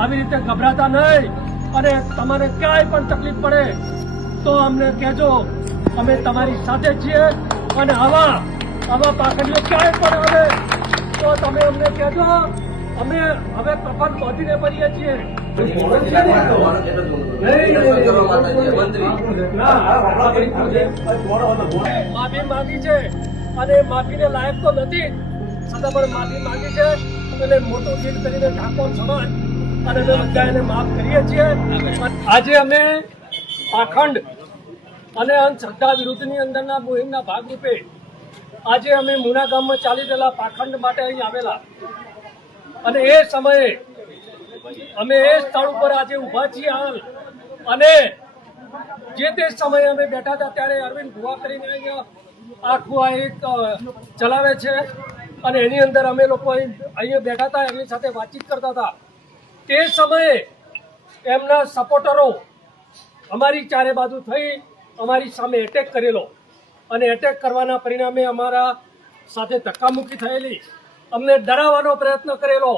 આવી રીતે ગભરાતા નહીં અને તમારે ક્યાંય પણ તકલીફ પડે તો અમને કહેજો, અમે તમારી સાથે છીએ અને આવા પાખંડીઓ ક્યાંય પણ આવે તો તમે અમને કહેજો, અમે હવે કફન પહોંચીને ફરીએ છીએ. માફી માંગી છે અને માફીને લાયક તો નથી છતાં પણ માફી માંગી છે અને મોટું દિલ કરીને ઠાકોર સમાજ અને અમે બધા એને માફ કરીએ છીએ. આજે અમે પાખંડ અને અંધશ્રદ્ધા વિરુદ્ધની અંદરના મુહિમના ભાગરૂપે આજે અમે મુના ગામમાં ચાલી રહેલા પાખંડ માટે અહીં આવેલા અને એ સમયે અમે એ સ્થળ ઉપર આજે ઊભા છીએ હાલ. અને જે તે સમયે અમે બેઠા હતા ત્યારે અરવિંદ ભુવા કરીને અહીંયા આખું આ એક ચલાવે છે અને એની અંદર અમે લોકો અહીંયા બેઠા હતા, એમની સાથે વાતચીત કરતા હતા. તે સમયે એમના સપોર્ટરો અમારી ચારે બાજુ થઈ અમારી સામે એટેક કરેલો અને એટેક કરવાના પરિણામે અમારા સાથે ધક્કામુક્કી થયેલી, અમને ડરાવવાનો પ્રયત્ન કરેલો.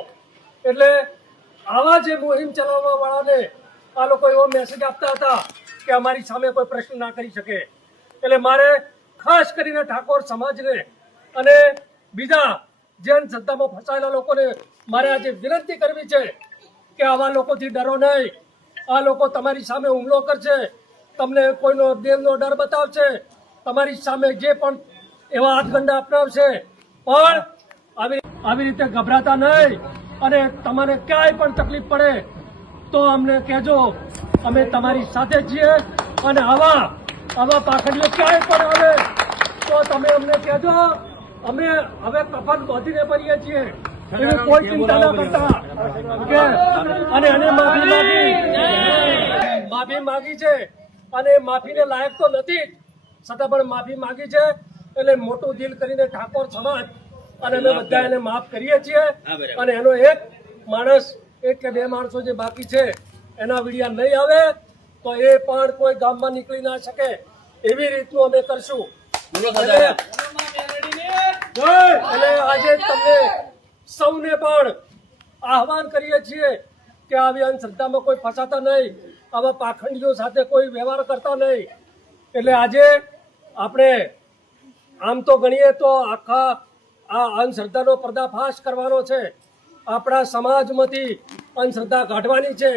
એટલે આવા જે મુહિમ ચલાવવા વાળાને આ લોકો એવો મેસેજ આપતા હતા કે અમારી સામે કોઈ પ્રશ્ન ના કરી શકે. એટલે મારે ખાસ કરીને ઠાકોર સમાજને અને બીજા જે અંધશ્રદ્ધામાં ફસાયેલા લોકોને મારે આજે વિનંતી કરવી છે કે આવા લોકોથી ડરો નહીં. આ લોકો તમારી સામે હુમલો કરશે, તમને કોઈનો દેવનો ડર બતાવશે, તમારી સામે જે પણ એવા હાથગંડા અપનાવશે, પણ આવી રીતે ગભરાતા નહીં અને તમારે ક્યાંય પણ તકલીફ પડે તો અમને કહેજો, અમે તમારી સાથે છીએ અને આવા પાખંડીઓ ક્યાંય પણ આવે તો તમે અમને કહેજો, અમે હવે કફન પહોંચીને ફરીએ છીએ. એવી કોઈ ચિંતા ના કરતા. અને એને માફી માંગી છે અને માફીને લાયક તો નથી છતાં પણ માફી માંગી છે. એટલે મોટું દિલ કરીને ઠાકોર સમાજ અને અમે બધા એને માફ કરીએ છીએ. અને એનો એક કે બે માણસો જે બાકી છે એના વિડિયા નહીં આવે તો એ પણ કોઈ ગામમાં નીકળી ના શકે એવી રીતનું અમે કરશું. એટલે આજે તમને સૌને પણ આહવાન કરીએ છીએ કે આવી અંધશ્રદ્ધામાં કોઈ ફસાતા નહીં, આવા પાખંડીઓ સાથે કોઈ વ્યવહાર કરતા નહીં. એટલે આજે આપણે આમ તો ગણીએ તો આખા આ અંધશ્રદ્ધાનો પર્દાફાશ કરવાનો છે, આપણા સમાજમાંથી અંધશ્રદ્ધા કાઢવાની છે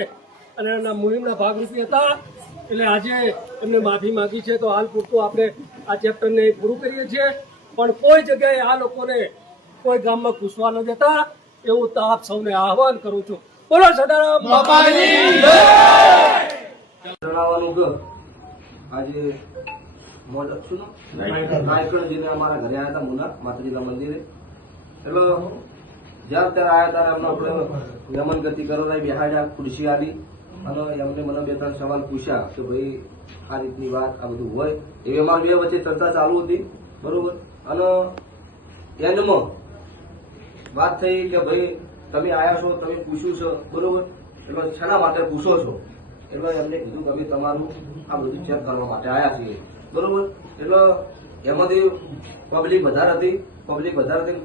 અને એના મુહિમના ભાગરૂપી હતા. એટલે આજે એમને માફી માંગી છે તો હાલ પૂરતું આપણે આ ચેપ્ટરને પૂરું કરીએ છીએ. પણ કોઈ જગ્યાએ આ લોકોને કોઈ ગામમાં ઘૂસવા ન દેતા એવું તો આપ સૌને આહવાન કરું છું. બોલો સદારામ બાપાની જય. જણાવવાનું કે આજે નાયકણજીને અમારા ઘરે આવ્યા હતા મુના માતાજીના મંદિરે. એટલે જ્યાં ત્યારે આવ્યા ત્યારે એમને આપણે યમન ગતિ કરો બેહાડ્યા, ખુરશી આલી અને એમને મને બે ત્રણ સવાલ પૂછ્યા કે ભાઈ આ રીતની વાત આ બધું હોય એવી અમારી બે વચ્ચે ચર્ચા ચાલુ હતી, બરોબર. અને એન્ડમાં વાત થઈ કે ભાઈ તમે આવ્યા છો, તમે પૂછ્યું છે, બરોબર, એટલે શેના માટે પૂછો છો? એટલે એમને કીધું કે અમે તમારું આ બધું ચેક કરવા માટે આવ્યા છીએ, બરોબર. એટલે એમાંથી પબ્લિક વધારે હતી,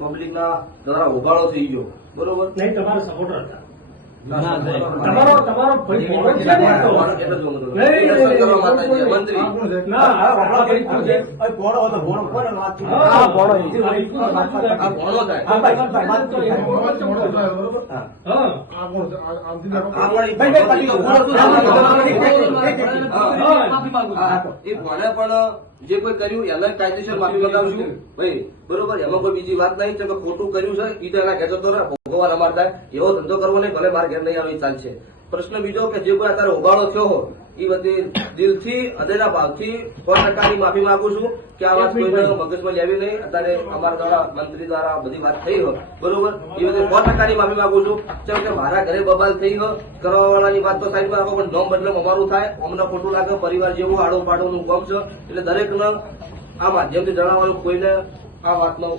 પબ્લિકના દ્વારા ઉભાળો થઈ ગયો, બરોબર. નહીં, તમારા સપોર્ટર હતા. જે કોઈ કર્યું એને કાયદેસર માફી મંગાવશું ભાઈ, બરોબર. એમાં કોઈ બીજી વાત નહીં કે ખોટું કર્યું છે ઈ તો એના કહેતો તો ભગવાન અમાર થાય એવો ધંધો કરવો નહીં, ભલે મારે ઘેર નહીં આવે ચાલશે. પ્રશ્ન બીજો કે જે કોઈ અત્યારે ઉગાડો થયો હો એ બધી દિલથી હૃદયના ભાવથી 100% માફી માંગુ છું કે આ વાત કોઈને મગજમાં લેવી નહીં. અત્યારે અમારા દ્વારા મંત્રી દ્વારા બધી વાત થઈ હોય, બરોબર, એ બધી 100% માફી માંગુ છું. કેમ કે મારા ઘરે બબાલ થઈ હોય, કરવા વાળાની વાત તો સાઈડમાં રાખો પણ નોમ બદલે અમારું થાય, અમને ખોટું લાગે, પરિવાર જેવું આડો પાડોનું કામ છે. એટલે દરેકને આ માધ્યમથી જણાવવાનું કોઈને આ વાતનો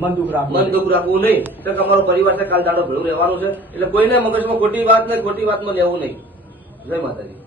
મન દુઃખ રાખવું નહીં. કે અમારો પરિવાર છે, કાલ દાડો ભેળું રહેવાનું છે. એટલે કોઈને મગજમાં ખોટી વાત નહીં, ખોટી વાતમાં લેવું નહીં. જય માતાજી.